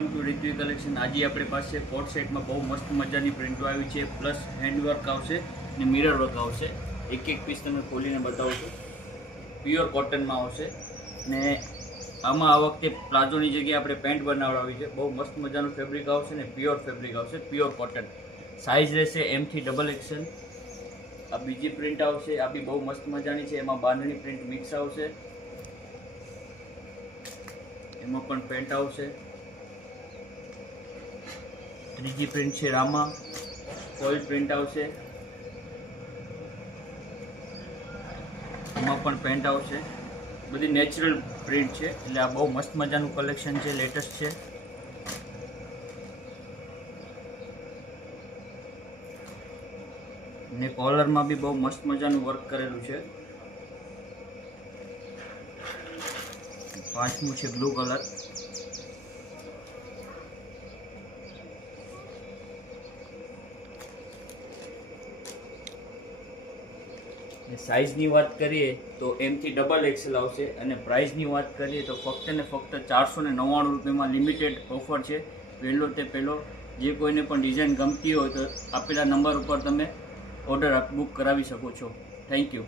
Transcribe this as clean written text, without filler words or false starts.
Two રિત્વી collection આજે આપણી પાસે કોટ સેટમાં બહુ મસ્ત મજાની પ્રિન્ટો આવી છે, પ્લસ હેન્ડવર્ક આવશે ને મિરર વર્ક આવશે. એક એક પીસ તમે ખોલીને બતાવું છું. પ્યોર કોટનમાં આવશે ને આમાં આ વખતે પ્લાઝોની જગ્યાએ આપણે પેન્ટ બનાવડાવી છે. બહુ મસ્ત મજાનું ફેબ્રિક આવશે ને પ્યોર ફેબ્રિક આવશે, પ્યોર કોટન. સાઇઝ રહેશે M થી XXL. આ બીજી પ્રિન્ટ આવશે, આ બી બહુ મસ્ત મજાની છે. એમાં બાંધણી પ્રિન્ટ મિક્સ આવશે, એમાં પણ પેન્ટ આવશે. ત્રીજી પ્રિન્ટ છે રામા, ફોઇલ પ્રિન્ટ આવશે, એમાં પણ પેન્ટ આવશે. બધી નેચરલ પ્રિન્ટ છે, એટલે આ બહુ મસ્ત મજાનું કલેક્શન છે, લેટેસ્ટ છે. ને કોલરમાં બી બહુ મસ્ત મજાનું વર્ક કરેલું છે. પાંચમું છે બ્લુ કલર. સાઇઝની વાત કરીએ તો M થી XXL આવશે અને પ્રાઇસની વાત કરીએ તો ફક્ત ને ફક્ત 499 રૂપિયામાં લિમિટેડ ઓફર છે. પહેલો તે પહેલો જે કોઈને પણ ડિઝાઇન ગમતી હોય તો આપેલા નંબર ઉપર તમે ઓર્ડર બુક કરાવી શકો છો. Thank you.